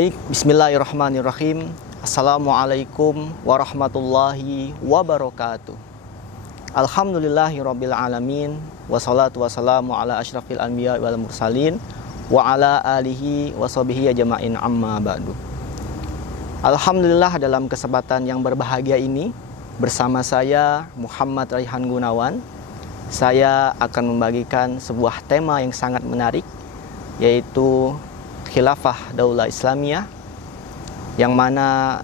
Baik, bismillahirrahmanirrahim. Assalamualaikum warahmatullahi wabarakatuh. Alhamdulillahirabbil alamin, wassalatu wassalamu ala asyrafil anbiya wal mursalin wa ala alihi washabihi ajmain amma ba'du. Alhamdulillah, dalam kesempatan yang berbahagia ini bersama saya Muhammad Raihan Gunawan, saya akan membagikan sebuah tema yang sangat menarik, yaitu Khilafah Daulah Islamiyah, yang mana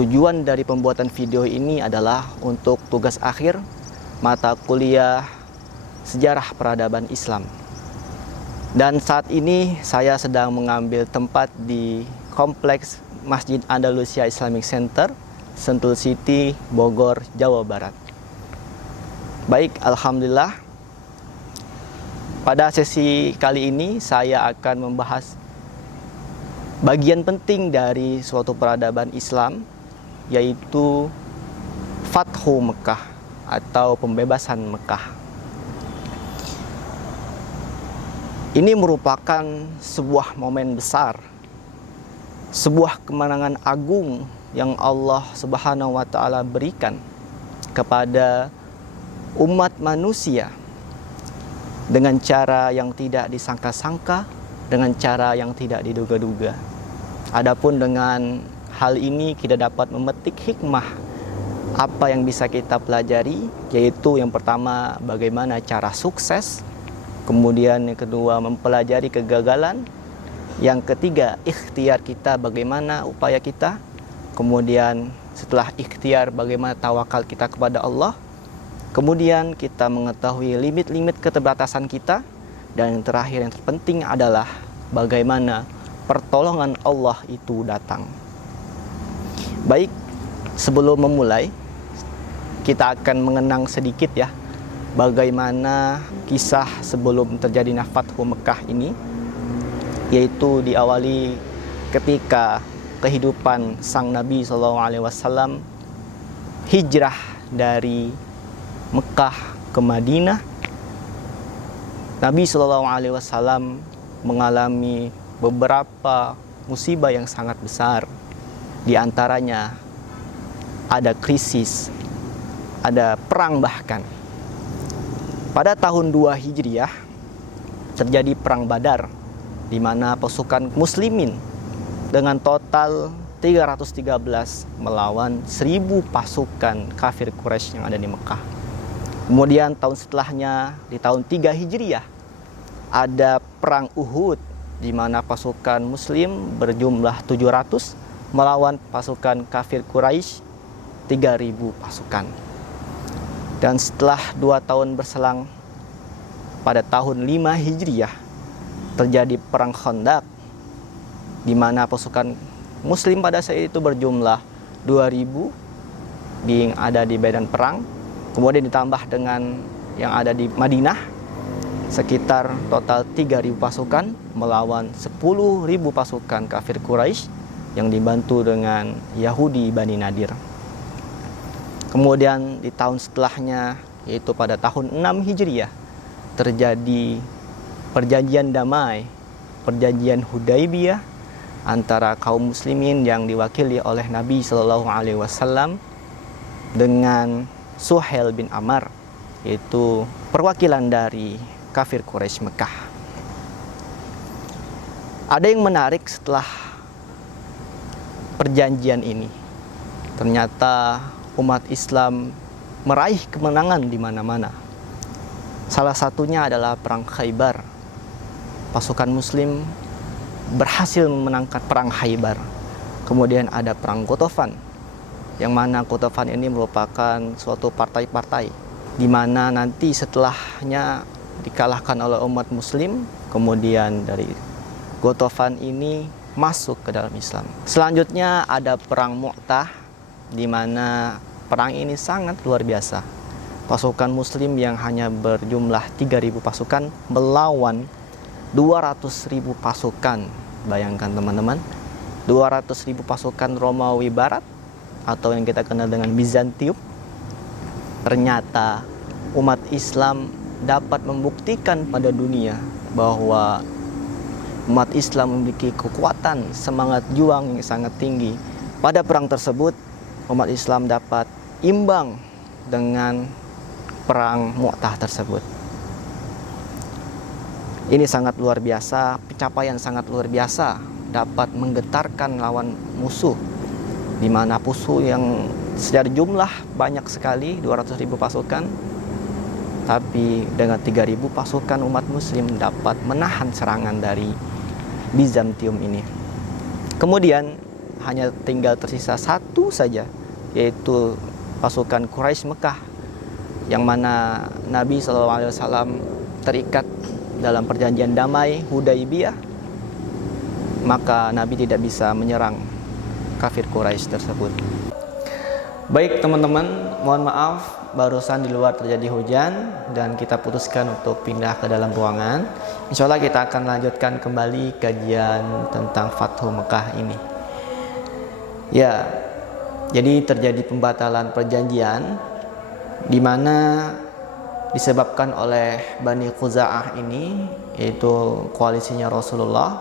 tujuan dari pembuatan video ini adalah untuk tugas akhir mata kuliah Sejarah Peradaban Islam. Dan saat ini saya sedang mengambil tempat di Kompleks Masjid Andalusia Islamic Center, Sentul City, Bogor, Jawa Barat. Baik, alhamdulillah, pada sesi kali ini saya akan membahas bagian penting dari suatu peradaban Islam, yaitu Fathu Mekah atau pembebasan Mekah. Ini merupakan sebuah momen besar, sebuah kemenangan agung yang Allah Subhanahu wa Ta'ala berikan kepada umat manusia dengan cara yang tidak disangka-sangka, dengan cara yang tidak diduga-duga. Adapun dengan hal ini kita dapat memetik hikmah apa yang bisa kita pelajari, yaitu yang pertama bagaimana cara sukses, kemudian yang kedua mempelajari kegagalan, yang ketiga ikhtiar kita, bagaimana upaya kita, kemudian setelah ikhtiar bagaimana tawakal kita kepada Allah, kemudian kita mengetahui limit-limit keterbatasan kita, dan yang terakhir yang terpenting adalah bagaimana pertolongan Allah itu datang. Baik, sebelum memulai, kita akan mengenang sedikit ya bagaimana kisah sebelum terjadinya Fathu Mekah ini, yaitu diawali ketika kehidupan sang Nabi SAW hijrah dari Mekah ke Madinah. Nabi SAW mengalami beberapa musibah yang sangat besar. Di antaranya ada krisis, ada perang bahkan. Pada tahun 2 Hijriah terjadi perang Badar, di mana pasukan muslimin dengan total 313 melawan 1000 pasukan kafir Quraisy yang ada di Mekah. Kemudian tahun setelahnya, di tahun 3 Hijriah, ada perang Uhud, di mana pasukan muslim berjumlah 700 melawan pasukan kafir Quraisy 3000 pasukan. Dan setelah 2 tahun berselang, pada tahun 5 Hijriah terjadi perang Khandaq, di mana pasukan muslim pada saat itu berjumlah 2000 yang ada di medan perang. Kemudian ditambah dengan yang ada di Madinah, sekitar total 3.000 pasukan melawan 10.000 pasukan kafir Quraisy yang dibantu dengan Yahudi Bani Nadir. Kemudian di tahun setelahnya, yaitu pada tahun 6 Hijriah, terjadi perjanjian damai, perjanjian Hudaibiyah antara kaum muslimin yang diwakili oleh Nabi SAW dengan Suhail bin Amr, yaitu perwakilan dari kafir Quraisy Mekah. Ada yang menarik setelah perjanjian ini. Ternyata umat Islam meraih kemenangan di mana-mana. Salah satunya adalah perang Khaybar. Pasukan muslim berhasil memenangkan perang Khaybar. Kemudian ada perang Ghatafan, yang mana Ghatafan ini merupakan suatu partai-partai di mana nanti setelahnya dikalahkan oleh umat muslim, kemudian dari Ghatafan ini masuk ke dalam Islam. Selanjutnya ada perang Mu'tah, di mana perang ini sangat luar biasa. Pasukan muslim yang hanya berjumlah 3.000 pasukan melawan 200.000 pasukan. Bayangkan teman-teman, 200.000 pasukan Romawi Barat atau yang kita kenal dengan Bizantium. Ternyata umat Islam dapat membuktikan pada dunia bahwa umat Islam memiliki kekuatan, semangat juang yang sangat tinggi. Pada perang tersebut, umat Islam dapat imbang dengan perang Mu'tah tersebut. Ini sangat luar biasa, pencapaian sangat luar biasa, dapat menggetarkan lawan musuh, di mana musuh yang secara jumlah banyak sekali, 200.000 pasukan, tapi dengan 3.000 pasukan umat muslim dapat menahan serangan dari Bizantium ini. Kemudian hanya tinggal tersisa satu saja, yaitu pasukan Quraisy Mekah, yang mana Nabi SAW terikat dalam perjanjian damai Hudaybiyah, maka Nabi tidak bisa menyerang kafir Quraisy tersebut. Baik teman-teman, mohon maaf barusan di luar terjadi hujan dan kita putuskan untuk pindah ke dalam ruangan. Insya Allah kita akan lanjutkan kembali kajian tentang Fathu Mekah ini. Ya, jadi terjadi pembatalan perjanjian di mana disebabkan oleh Bani Khuza'ah ini, yaitu koalisinya Rasulullah,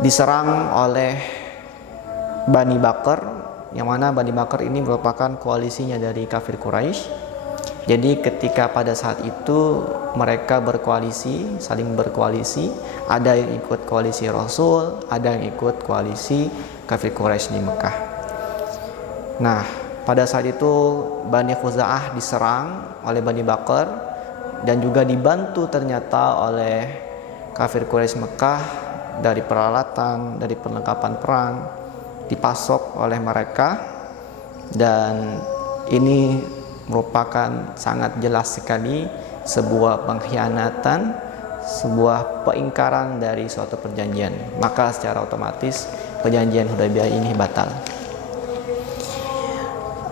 diserang oleh Bani Bakar, yang mana Bani Bakar ini merupakan koalisinya dari kafir Quraisy. Jadi ketika pada saat itu mereka berkoalisi, saling berkoalisi, ada yang ikut koalisi Rasul, ada yang ikut koalisi kafir Quraisy di Mekah. Nah, pada saat itu Bani Khuza'ah diserang oleh Bani Bakar dan juga dibantu ternyata oleh kafir Quraisy Mekah dari peralatan, dari perlengkapan perang, dipasok oleh mereka, dan ini merupakan sangat jelas sekali sebuah pengkhianatan, sebuah peingkaran dari suatu perjanjian. Maka secara otomatis perjanjian Hudaybiyah ini batal.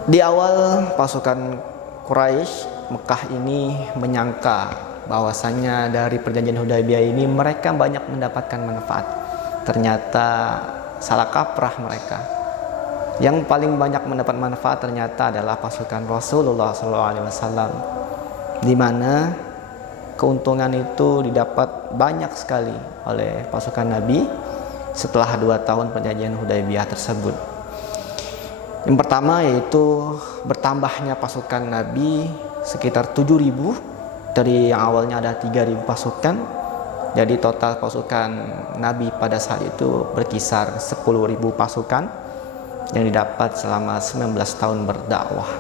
Di awal pasukan Quraisy Mekah ini menyangka bahwasanya dari perjanjian Hudaybiyah ini mereka banyak mendapatkan manfaat. Ternyata salah kaprah mereka. Yang paling banyak mendapat manfaat ternyata adalah pasukan Rasulullah SAW, di mana keuntungan itu didapat banyak sekali oleh pasukan Nabi setelah 2 tahun perjanjian Hudaybiyah tersebut. Yang pertama yaitu bertambahnya pasukan Nabi sekitar 7.000 dari yang awalnya ada 3.000 pasukan. Jadi total pasukan Nabi pada saat itu berkisar 10.000 pasukan yang didapat selama 19 tahun berdakwah.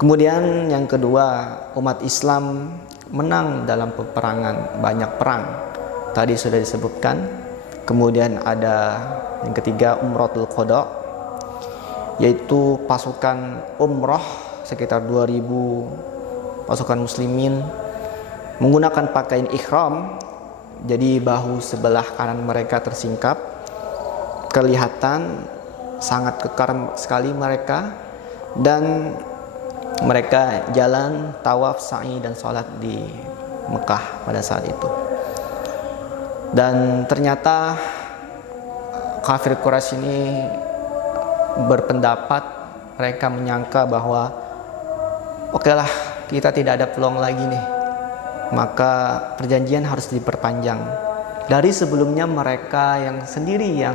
Kemudian yang kedua, umat Islam menang dalam peperangan, banyak perang. Tadi sudah disebutkan. Kemudian ada yang ketiga, Umratul Qadha, yaitu pasukan umrah sekitar 2.000 pasukan muslimin menggunakan pakaian ihram, jadi bahu sebelah kanan mereka tersingkap, kelihatan sangat kekar sekali mereka, dan mereka jalan tawaf, sa'i dan sholat di Mekah pada saat itu. Dan ternyata kafir Quraisy ini berpendapat, mereka menyangka bahwa okelah, kita tidak ada peluang lagi nih, maka perjanjian harus diperpanjang. Dari sebelumnya mereka yang sendiri yang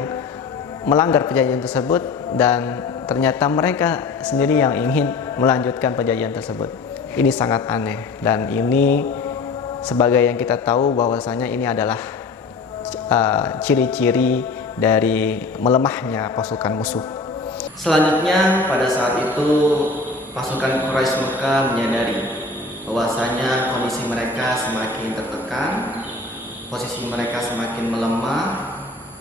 melanggar perjanjian tersebut, dan ternyata mereka sendiri yang ingin melanjutkan perjanjian tersebut. Ini sangat aneh, dan ini sebagai yang kita tahu bahwasanya ini adalah ciri-ciri dari melemahnya pasukan musuh. Selanjutnya pada saat itu pasukan Quraisy Mekah menyadari bahwasanya kondisi mereka semakin tertekan, posisi mereka semakin melemah,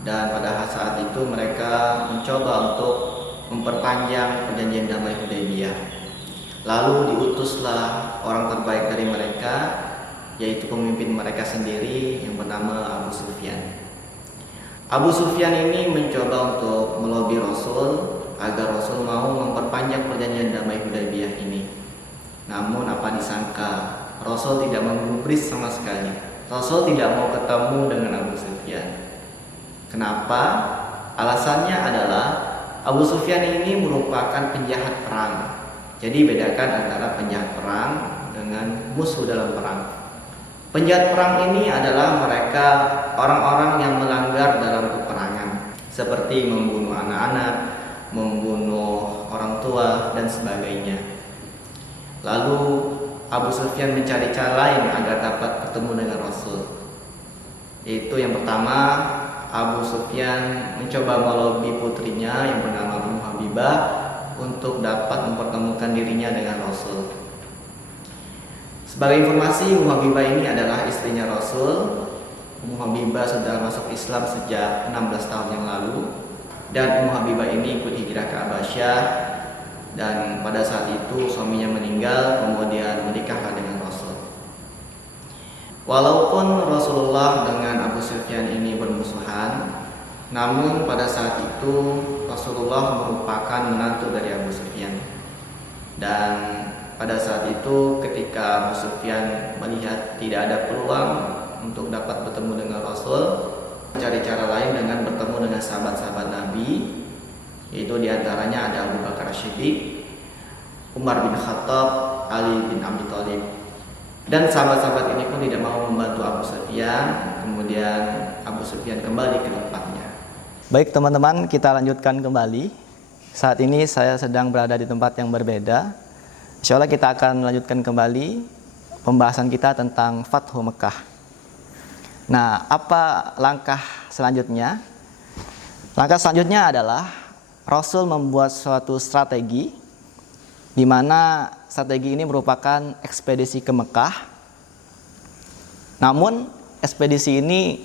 dan pada saat itu mereka mencoba untuk memperpanjang perjanjian damai Hudaybiyah. Lalu diutuslah orang terbaik dari mereka, yaitu pemimpin mereka sendiri yang bernama Abu Sufyan. Abu Sufyan ini mencoba untuk melobi Rasul agar Rasul mau memperpanjang perjanjian damai Hudaybiyah ini. Namun apa disangka, Rasul tidak menggubris sama sekali. Rasul tidak mau ketemu dengan Abu Sufyan. Kenapa? Alasannya adalah Abu Sufyan ini merupakan penjahat perang. Jadi bedakan antara penjahat perang dengan musuh dalam perang. Penjahat perang ini adalah mereka orang-orang yang melanggar dalam peperangan, seperti membunuh anak-anak, membunuh orang tua, dan sebagainya. Lalu Abu Sufyan mencari cara lain agar dapat bertemu dengan Rasul. Yaitu yang pertama, Abu Sufyan mencoba melobi putrinya yang bernama Ummu Habibah untuk dapat mempertemukan dirinya dengan Rasul. Sebagai informasi, Ummu Habibah ini adalah istrinya Rasul. Ummu Habibah sudah masuk Islam sejak 16 tahun yang lalu, dan Ummu Habibah ini ikut hijrah ke Habasyah, dan pada saat itu suaminya meninggal, kemudian menikahlah dengan Rasul. Walaupun Rasulullah dengan Abu Sufyan ini bermusuhan, namun pada saat itu Rasulullah merupakan menantu dari Abu Sufyan. Dan pada saat itu ketika Abu Sufyan melihat tidak ada peluang untuk dapat bertemu dengan Rasul, mencari cara lain dengan bertemu dengan sahabat-sahabat Nabi, yaitu diantaranya ada Abu Bakar As-Siddiq, Umar bin Khattab, Ali bin Abi Thalib. Dan sahabat-sahabat ini pun tidak mau membantu Abu Sufyan. Kemudian Abu Sufyan kembali ke tempatnya. Baik teman-teman, kita lanjutkan kembali. Saat ini saya sedang berada di tempat yang berbeda. Insya Allah kita akan melanjutkan kembali pembahasan kita tentang Fathu Mekah. Nah, apa langkah selanjutnya? Langkah selanjutnya adalah Rasul membuat suatu strategi, di mana strategi ini merupakan ekspedisi ke Mekah. Namun ekspedisi ini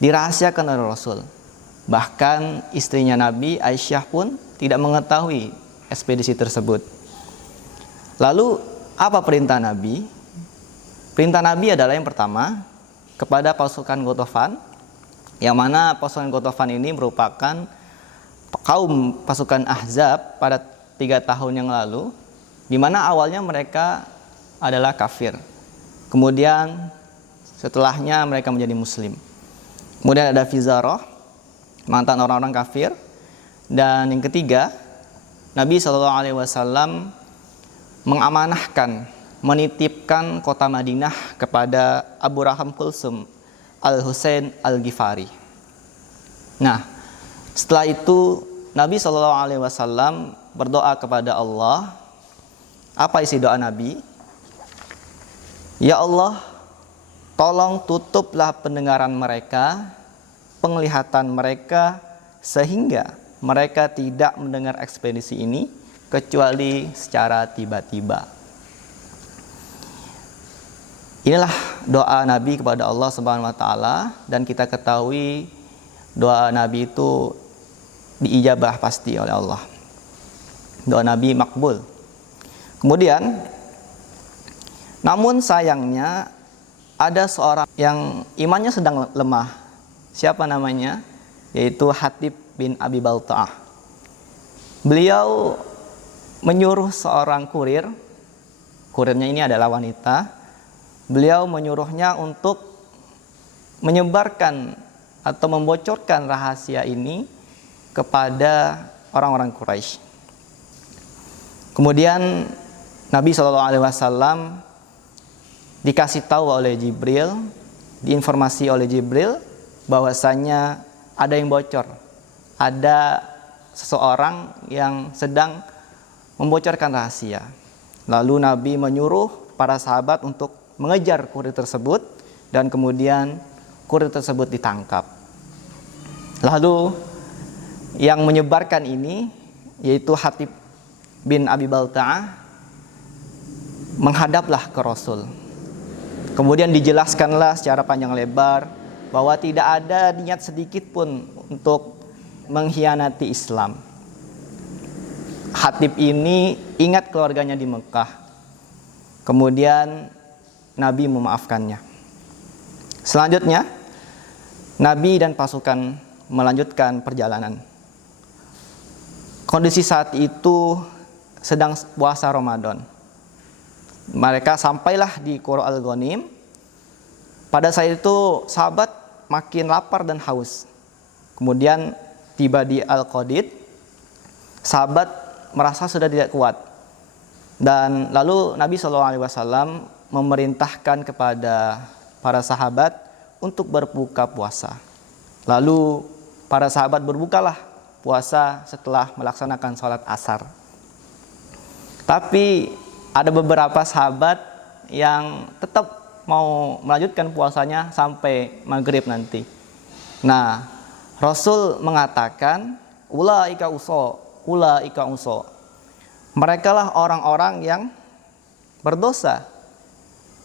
dirahasiakan oleh Rasul. Bahkan istrinya Nabi Aisyah pun tidak mengetahui ekspedisi tersebut. Lalu apa perintah Nabi? Perintah Nabi adalah yang pertama kepada pasukan Ghatafan, yang mana pasukan Ghatafan ini merupakan kaum pasukan Ahzab pada 3 tahun yang lalu, di mana awalnya mereka adalah kafir. Kemudian setelahnya mereka menjadi muslim. Kemudian ada Fizarah, mantan orang-orang kafir. Dan yang ketiga, Nabi SAW mengamanahkan, menitipkan kota Madinah kepada Abu Raham Kulsum Al-Husain Al-Ghifari. Nah, setelah itu Nabi SAW berdoa kepada Allah. Apa isi doa Nabi? Ya Allah, tolong tutuplah pendengaran mereka, penglihatan mereka, sehingga mereka tidak mendengar ekspedisi ini kecuali secara tiba-tiba. Inilah doa Nabi kepada Allah Subhanahu wa taala, dan kita ketahui doa Nabi itu diijabah pasti oleh Allah. Doa Nabi makbul. Kemudian, namun sayangnya ada seorang yang imannya sedang lemah. Siapa namanya? Yaitu Hatib bin Abi Balta'ah. Beliau menyuruh seorang kurirnya ini adalah wanita. Beliau menyuruhnya untuk menyebarkan atau membocorkan rahasia ini kepada orang-orang Quraisy. Kemudian Nabi SAW dikasih tahu oleh Jibril, diinformasi oleh Jibril bahwasanya ada yang bocor, ada seseorang yang sedang membocorkan rahasia. Lalu Nabi menyuruh para sahabat untuk mengejar kurir tersebut, dan kemudian kurir tersebut ditangkap. Lalu yang menyebarkan ini yaitu Hatib bin Abi Balta'ah menghadaplah ke Rasul. Kemudian dijelaskanlah secara panjang lebar bahwa tidak ada niat sedikit pun untuk mengkhianati Islam. Hatib ini ingat keluarganya di Mekah. Kemudian Nabi memaafkannya. Selanjutnya, Nabi dan pasukan melanjutkan perjalanan. Kondisi saat itu sedang puasa Ramadan. Mereka sampailah di Qura Al-Ghanim. Pada saat itu sahabat makin lapar dan haus. Kemudian tiba di Al-Qadid. Sahabat merasa sudah tidak kuat. Dan lalu Nabi SAW memerintahkan kepada para sahabat untuk berbuka puasa. Lalu para sahabat berbukalah puasa setelah melaksanakan sholat asar. Tapi ada beberapa sahabat yang tetap mau melanjutkan puasanya sampai maghrib nanti. Nah, Rasul mengatakan, ulaika uso. Mereka lah orang-orang yang berdosa.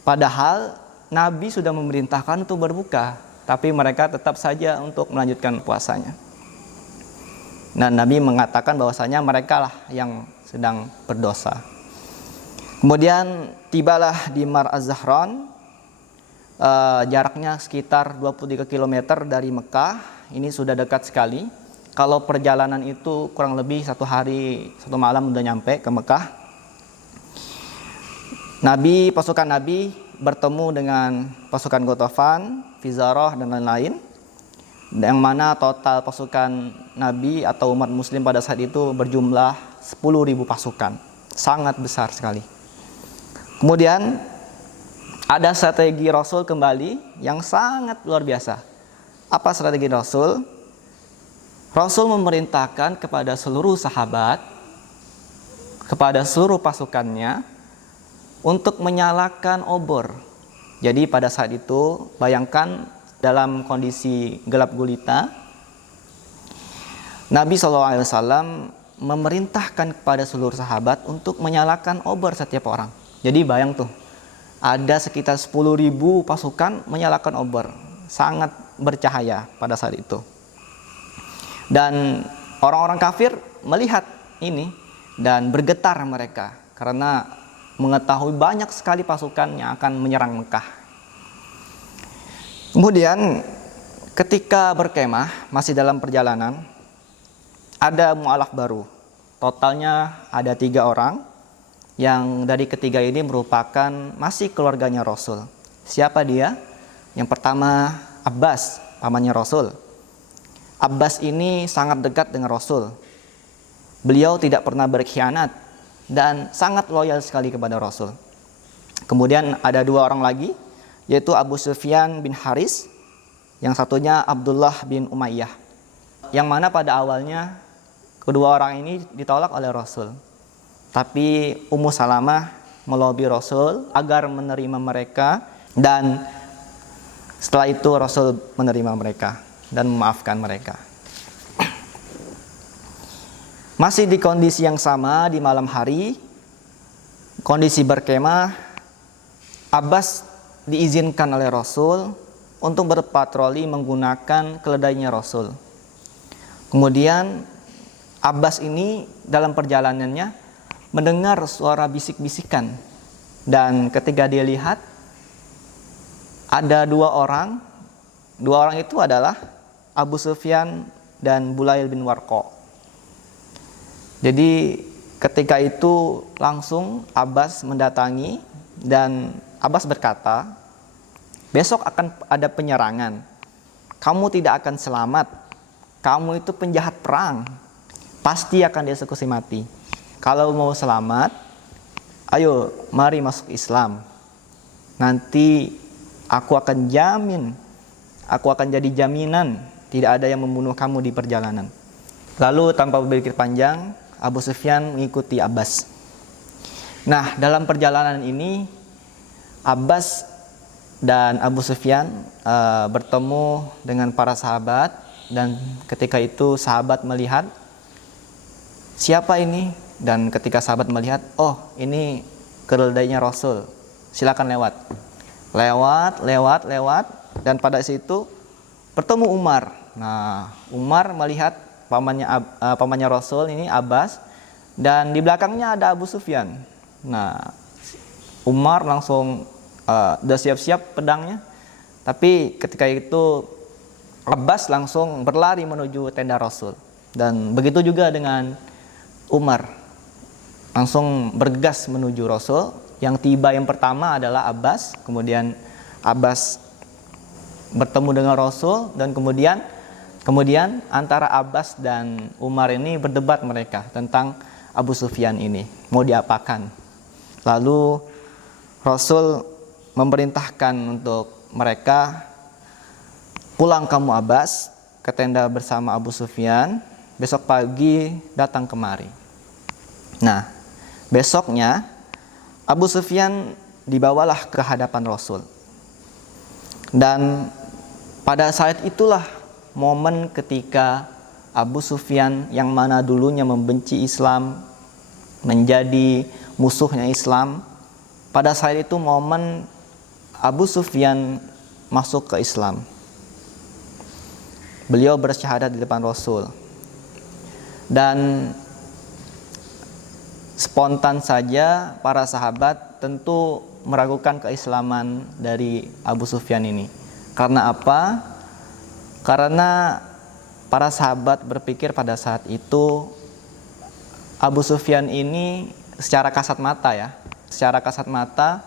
Padahal Nabi sudah memerintahkan untuk berbuka, tapi mereka tetap saja untuk melanjutkan puasanya. Nah, Nabi mengatakan bahwasanya mereka lah yang sedang berdosa. Kemudian tibalah di Mar Az-Zahran, jaraknya sekitar 23 km dari Mekah. Ini sudah dekat sekali. Kalau perjalanan itu kurang lebih 1 hari 1 malam udah nyampe ke Mekah. Pasukan Nabi bertemu dengan pasukan Ghatafan, Fizarah dan lain-lain, yang mana total pasukan Nabi atau umat muslim pada saat itu berjumlah 10.000 pasukan. Sangat besar sekali. Kemudian ada strategi Rasul kembali yang sangat luar biasa. Apa strategi Rasul? Rasul memerintahkan kepada seluruh sahabat, kepada seluruh pasukannya, untuk menyalakan obor. Jadi pada saat itu, bayangkan dalam kondisi gelap gulita, Nabi SAW memerintahkan kepada seluruh sahabat untuk menyalakan obor setiap orang. Jadi bayang tuh, ada sekitar 10.000 pasukan menyalakan obor. Sangat bercahaya pada saat itu. Dan orang-orang kafir melihat ini dan bergetar mereka karena mengetahui banyak sekali pasukan yang akan menyerang Mekah. Kemudian ketika berkemah masih dalam perjalanan, ada mu'alaf baru. Totalnya ada 3 orang, yang dari ketiga ini merupakan masih keluarganya Rasul. Siapa dia? Yang pertama Abbas, pamannya Rasul. Abbas ini sangat dekat dengan Rasul. Beliau tidak pernah berkhianat dan sangat loyal sekali kepada Rasul. Kemudian ada 2 orang lagi, yaitu Abu Sufyan bin Haris, yang satunya Abdullah bin Umayyah, yang mana pada awalnya kedua orang ini ditolak oleh Rasul. Tapi Ummu Salamah melobi Rasul agar menerima mereka, dan setelah itu Rasul menerima mereka dan memaafkan mereka. Masih di kondisi yang sama di malam hari, kondisi berkemah, Abbas diizinkan oleh Rasul untuk berpatroli menggunakan keledainya Rasul. Kemudian Abbas ini dalam perjalanannya mendengar suara bisik-bisikan, dan ketika dia lihat ada 2 orang. 2 orang itu adalah Abu Sufyan dan Bulail bin Warqa. Jadi ketika itu langsung Abbas mendatangi, dan Abbas berkata, besok akan ada penyerangan. Kamu tidak akan selamat. Kamu itu penjahat perang. Pasti akan dieksekusi mati. Kalau mau selamat, ayo mari masuk Islam. Nanti aku akan jadi jaminan tidak ada yang membunuh kamu di perjalanan. Lalu tanpa berpikir panjang, Abu Sufyan mengikuti Abbas. Nah, dalam perjalanan ini Abbas dan Abu Sufyan bertemu dengan para sahabat, dan ketika itu sahabat melihat, siapa ini? Dan ketika sahabat melihat, oh ini keledainya Rasul, silakan lewat. Lewat, dan pada situ bertemu Umar. Nah, Umar melihat pamannya Rasul ini, Abbas, dan di belakangnya ada Abu Sufyan. Nah, Umar langsung udah siap-siap pedangnya, tapi ketika itu Abbas langsung berlari menuju tenda Rasul, dan begitu juga dengan Umar, langsung bergegas menuju Rasul. Yang tiba yang pertama adalah Abbas, kemudian Abbas bertemu dengan Rasul, dan kemudian antara Abbas dan Umar ini berdebat mereka tentang Abu Sufyan ini mau diapakan. Lalu Rasul memerintahkan untuk mereka, pulang kamu Abbas ke tenda bersama Abu Sufyan, besok pagi datang kemari. Nah, besoknya Abu Sufyan dibawalah ke hadapan Rasul. Dan pada saat itulah momen ketika Abu Sufyan yang mana dulunya membenci Islam, menjadi musuhnya Islam, pada saat itu momen Abu Sufyan masuk ke Islam. Beliau bersyahadat di depan Rasul. Dan spontan saja para sahabat tentu meragukan keislaman dari Abu Sufyan ini. Karena apa? Karena para sahabat berpikir pada saat itu Abu Sufyan ini secara kasat mata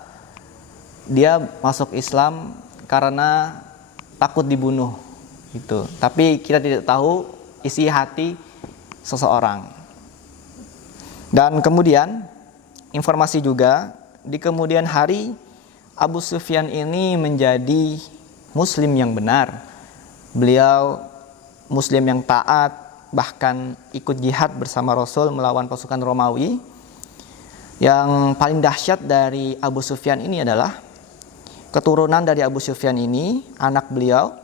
dia masuk Islam karena takut dibunuh gitu. Tapi kita tidak tahu isi hati seseorang. Dan kemudian informasi juga di kemudian hari Abu Sufyan ini menjadi muslim yang benar. Beliau muslim yang taat, bahkan ikut jihad bersama Rasul melawan pasukan Romawi. Yang paling dahsyat dari Abu Sufyan ini adalah keturunan dari Abu Sufyan ini, anak beliau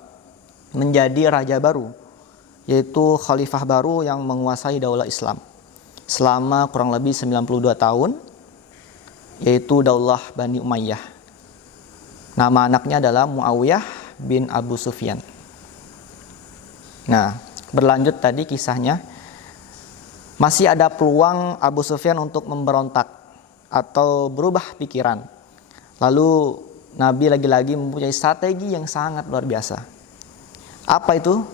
menjadi raja baru, yaitu khalifah baru yang menguasai daulah Islam selama kurang lebih 92 tahun, yaitu daulah Bani Umayyah. Nama anaknya adalah Muawiyah bin Abu Sufyan. Nah, berlanjut tadi kisahnya, masih ada peluang Abu Sufyan untuk memberontak atau berubah pikiran. Lalu Nabi lagi-lagi mempunyai strategi yang sangat luar biasa. Apa itu?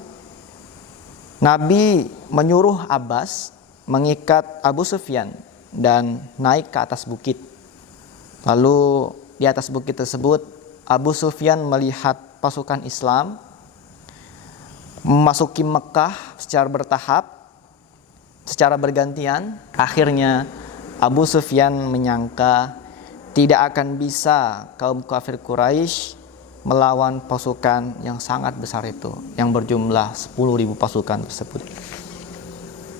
Nabi menyuruh Abbas mengikat Abu Sufyan dan naik ke atas bukit. Lalu di atas bukit tersebut Abu Sufyan melihat pasukan Islam memasuki Mekah secara bertahap, secara bergantian. Akhirnya Abu Sufyan menyangka tidak akan bisa kaum kafir Quraisy melawan pasukan yang sangat besar itu, yang berjumlah 10.000 pasukan tersebut.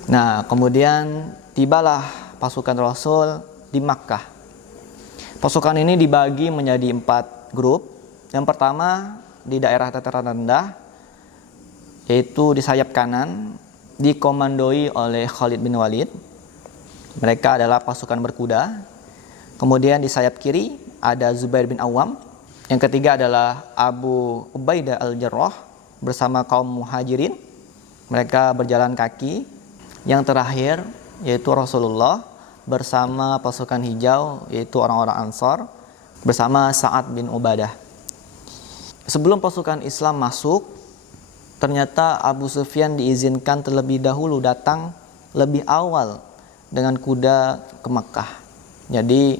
Nah, kemudian tibalah pasukan Rasul di Makkah. Pasukan ini dibagi menjadi 4 grup. Yang pertama di daerah dataran rendah, yaitu di sayap kanan, dikomandoi oleh Khalid bin Walid. Mereka adalah pasukan berkuda. Kemudian di sayap kiri ada Zubair bin Awam. Yang ketiga adalah Abu Ubaidah al-Jarrah bersama kaum muhajirin. Mereka berjalan kaki. Yang terakhir yaitu Rasulullah bersama pasukan hijau, yaitu orang-orang Ansar, bersama Sa'ad bin Ubadah. Sebelum pasukan Islam masuk, ternyata Abu Sufyan diizinkan terlebih dahulu datang lebih awal dengan kuda ke Mekah. Jadi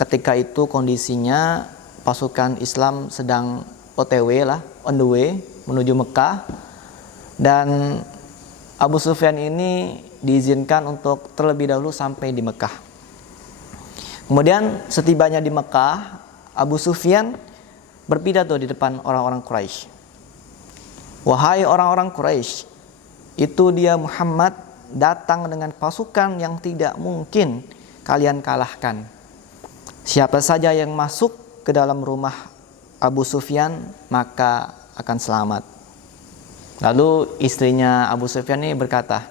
ketika itu kondisinya pasukan Islam sedang OTW lah, on the way menuju Mekah, dan Abu Sufyan ini diizinkan untuk terlebih dahulu sampai di Mekah. Kemudian setibanya di Mekah, Abu Sufyan berpidato di depan orang-orang Quraisy. Wahai orang-orang Quraisy, itu dia Muhammad datang dengan pasukan yang tidak mungkin kalian kalahkan. Siapa saja yang masuk ke dalam rumah Abu Sufyan maka akan selamat. Lalu istrinya Abu Sufyan ini berkata,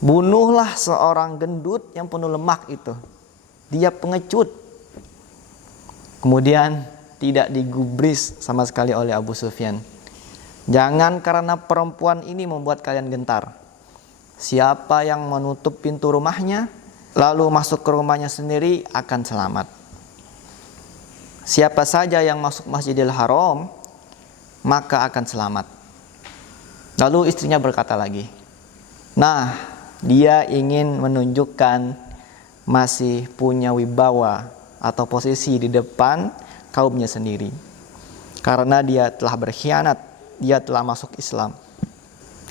bunuhlah seorang gendut yang penuh lemak itu. Dia pengecut. Kemudian tidak digubris sama sekali oleh Abu Sufyan. Jangan karena perempuan ini membuat kalian gentar. Siapa yang menutup pintu rumahnya lalu masuk ke rumahnya sendiri akan selamat. Siapa saja yang masuk Masjidil Haram maka akan selamat. Lalu istrinya berkata lagi, nah, dia ingin menunjukkan masih punya wibawa atau posisi di depan kaumnya sendiri. Karena dia telah berkhianat, dia telah masuk Islam.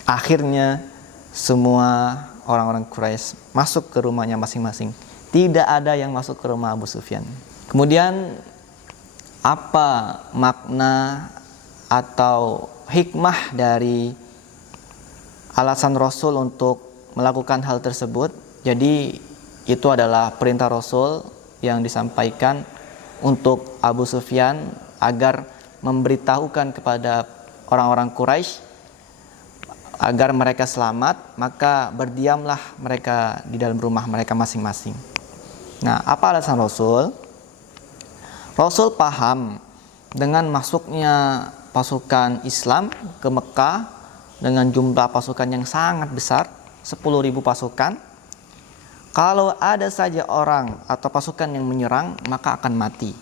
Akhirnya semua orang-orang Quraisy masuk ke rumahnya masing-masing. Tidak ada yang masuk ke rumah Abu Sufyan. Kemudian apa makna atau hikmah dari alasan Rasul untuk melakukan hal tersebut. Jadi itu adalah perintah Rasul yang disampaikan untuk Abu Sufyan agar memberitahukan kepada orang-orang Quraisy agar mereka selamat, maka berdiamlah mereka di dalam rumah mereka masing-masing. Nah, apa alasan Rasul? Rasul paham dengan masuknya pasukan Islam ke Mekah dengan jumlah pasukan yang sangat besar, 10.000 pasukan. Kalau ada saja orang atau pasukan yang menyerang, maka akan mati.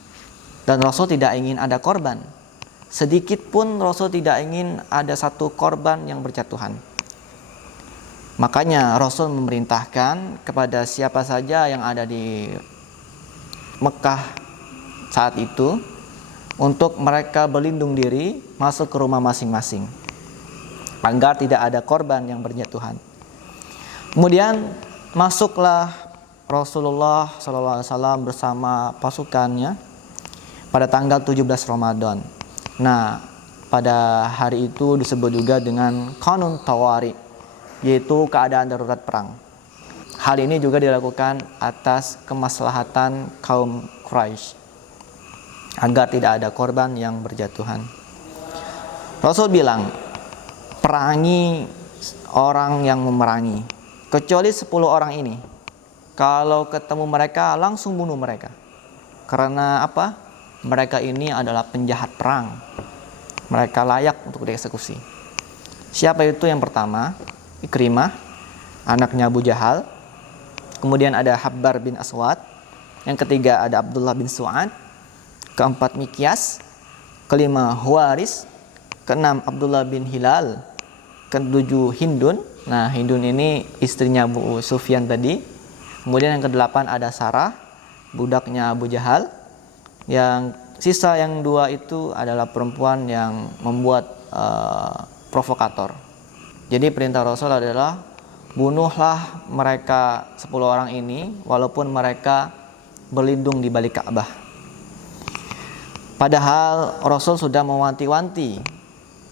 Dan Rasul tidak ingin ada korban. Sedikit pun Rasul tidak ingin ada satu korban yang berjatuhan. Makanya Rasul memerintahkan kepada siapa saja yang ada di Mekah saat itu untuk mereka berlindung diri masuk ke rumah masing-masing agar tidak ada korban yang berjatuhan. Kemudian masuklah Rasulullah SAW bersama pasukannya pada tanggal 17 Ramadan. Nah, pada hari itu disebut juga dengan Qanun Tawari, yaitu keadaan darurat perang. Hal ini juga dilakukan atas kemaslahatan kaum Quraisy agar tidak ada korban yang berjatuhan. Rasul bilang, perangi orang yang memerangi, kecuali 10 orang ini. Kalau ketemu mereka langsung bunuh mereka. Karena apa? Mereka ini adalah penjahat perang. Mereka layak untuk dieksekusi. Siapa itu yang pertama? Ikrimah, anaknya Abu Jahal. Kemudian ada Habbar bin Aswad. Yang ketiga ada Abdullah bin Su'ad. Keempat Mikyas. Kelima Huwaris. Keenam Abdullah bin Hilal. Ketujuh Hindun. Nah, Hindun ini istrinya Abu Sufyan tadi. Kemudian yang kedelapan ada Sarah, budaknya Abu Jahal. Yang sisa yang 2 itu adalah perempuan yang membuat provokator. Jadi perintah Rasul adalah bunuhlah mereka 10 orang ini walaupun mereka berlindung di balik Ka'bah. Padahal Rasul sudah mewanti-wanti,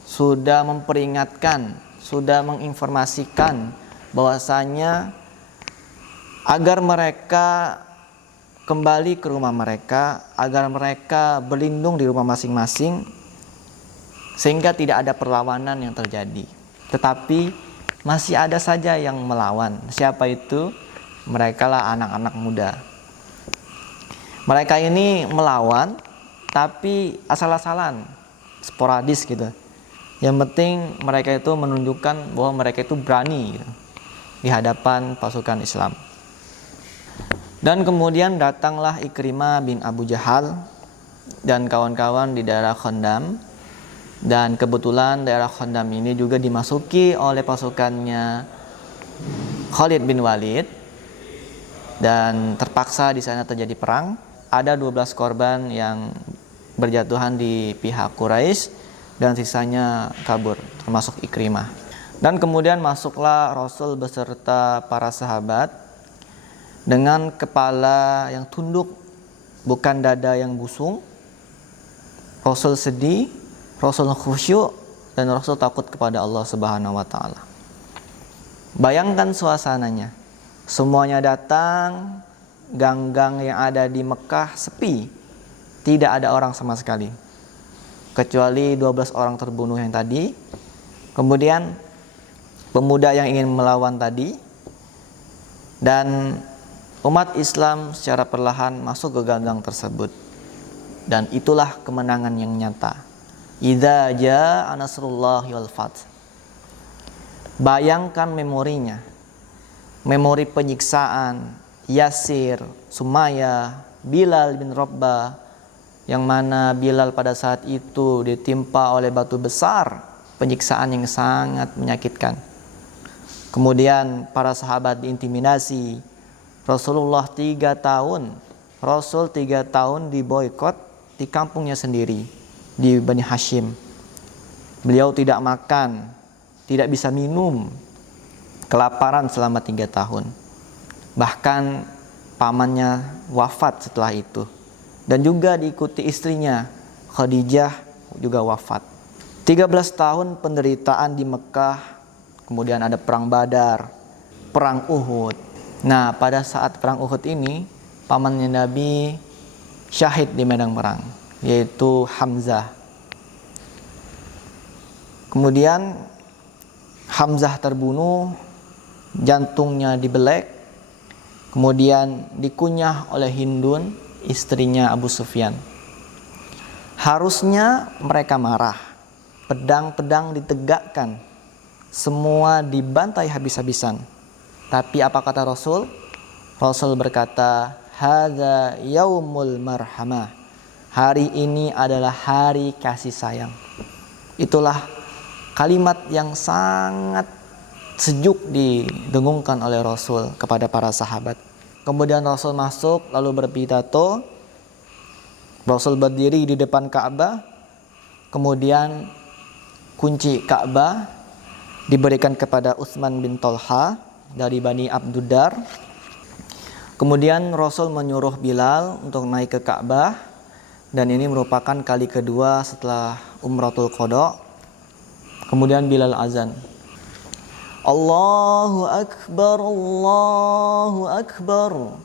sudah memperingatkan, sudah menginformasikan bahwasanya agar mereka kembali ke rumah mereka, agar mereka berlindung di rumah masing-masing sehingga tidak ada perlawanan yang terjadi. Tetapi masih ada saja yang melawan. Siapa itu? Mereka lah anak-anak muda. Mereka ini melawan tapi asal-asalan, sporadis gitu. Yang penting mereka itu menunjukkan bahwa mereka itu berani gitu, di hadapan pasukan Islam. Dan kemudian datanglah Ikrimah bin Abu Jahal dan kawan-kawan di daerah Khandam. Dan kebetulan daerah Khandam ini juga dimasuki oleh pasukannya Khalid bin Walid. Dan terpaksa di sana terjadi perang. Ada 12 korban yang berjatuhan di pihak Quraisy dan sisanya kabur, termasuk Ikrimah. Dan kemudian masuklah Rasul beserta para sahabat dengan kepala yang tunduk, bukan dada yang busung. Rasul sedih, Rasul khusyuk, dan Rasul takut kepada Allah Subhanahu wa taala. Bayangkan suasananya. Semuanya datang, gang-gang yang ada di Mekah sepi. Tidak ada orang sama sekali. Kecuali 12 orang terbunuh yang tadi. Kemudian pemuda yang ingin melawan tadi. Dan umat Islam secara perlahan masuk ke ganggang tersebut. Dan itulah kemenangan yang nyata. Idza jaa nasrullahi wal fath. Bayangkan memorinya. Memori penyiksaan Yasir, Sumayyah, Bilal bin Rabah, yang mana Bilal pada saat itu ditimpa oleh batu besar, penyiksaan yang sangat menyakitkan. Kemudian para sahabat diintimidasi. Rasulullah 3 tahun, Rasul 3 tahun diboikot di kampungnya sendiri, di Bani Hashim. Beliau tidak makan, tidak bisa minum, kelaparan selama 3 tahun. Bahkan pamannya wafat setelah itu. Dan juga diikuti istrinya Khadijah juga wafat. 13 tahun penderitaan di Mekah, kemudian ada perang Badar, perang Uhud. Nah, pada saat perang Uhud ini, pamannya Nabi syahid di medan perang, yaitu Hamzah. Kemudian Hamzah terbunuh, jantungnya dibelek, kemudian dikunyah oleh Hindun, istrinya Abu Sufyan. Harusnya mereka marah, pedang-pedang ditegakkan, semua dibantai habis-habisan. Tapi apa kata Rasul? Rasul berkata, hadza yaumul marhamah. Hari ini adalah hari kasih sayang. Itulah kalimat yang sangat sejuk didengungkan oleh Rasul kepada para sahabat. Kemudian Rasul masuk lalu berpidato. Rasul berdiri di depan Ka'bah. Kemudian kunci Ka'bah diberikan kepada Utsman bin Tolha dari Bani Abduddar. Kemudian Rasul menyuruh Bilal untuk naik ke Ka'bah, dan ini merupakan kali kedua setelah Umratul Qadha. Kemudian Bilal azan. Allahu Akbar, Allahu Akbar.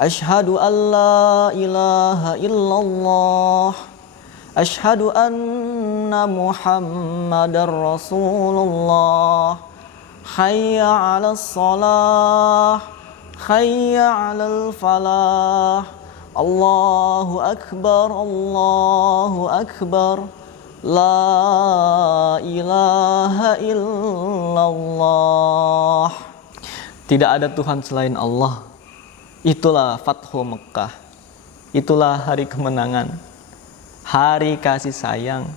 Asyhadu an la ilaha illallah. Asyhadu anna Muhammadar Rasulullah. Hayya 'alas shalah. Hayya 'alal falah. Allahu Akbar, Allahu Akbar. La ilaha illallah. Tidak ada Tuhan selain Allah. Itulah Fathu Mekah. Itulah hari kemenangan, hari kasih sayang.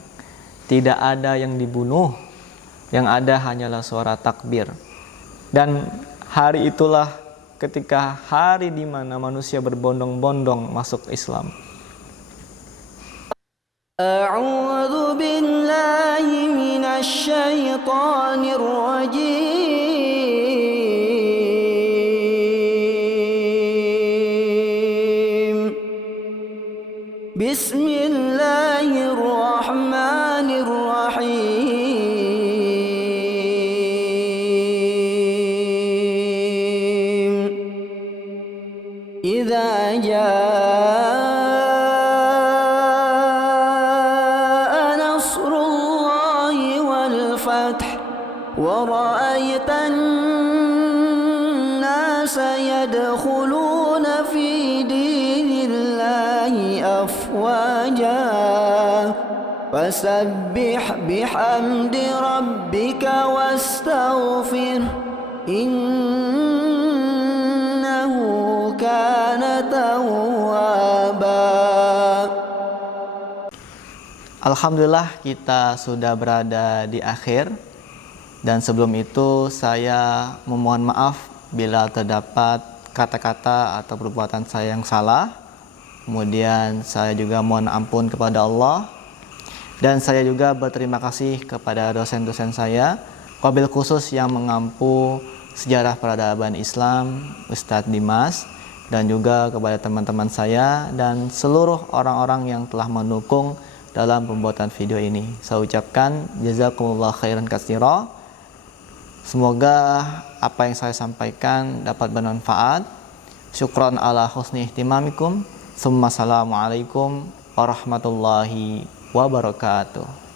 Tidak ada yang dibunuh, yang ada hanyalah suara takbir. Dan hari itulah ketika hari di mana manusia berbondong-bondong masuk Islam. أعوذ بالله من الشيطان الرجيم بسم الله الرحمن الرحيم إذا جاء ورأيت الناس يدخلون في دين الله أفواجا فسبح بحمد ربك واستغفره إنه كان توابا. Alhamdulillah, kita sudah berada di akhir. Dan sebelum itu saya memohon maaf bila terdapat kata-kata atau perbuatan saya yang salah. Kemudian saya juga mohon ampun kepada Allah. Dan saya juga berterima kasih kepada dosen-dosen saya, wabil khusus yang mengampu sejarah peradaban Islam, Ustadz Dimas, dan juga kepada teman-teman saya dan seluruh orang-orang yang telah mendukung dalam pembuatan video ini. Saya ucapkan jazakumullah khairan katsira. Semoga apa yang saya sampaikan dapat bermanfaat. Syukran ala husni ihtimamikum. Assalamualaikum warahmatullahi wabarakatuh.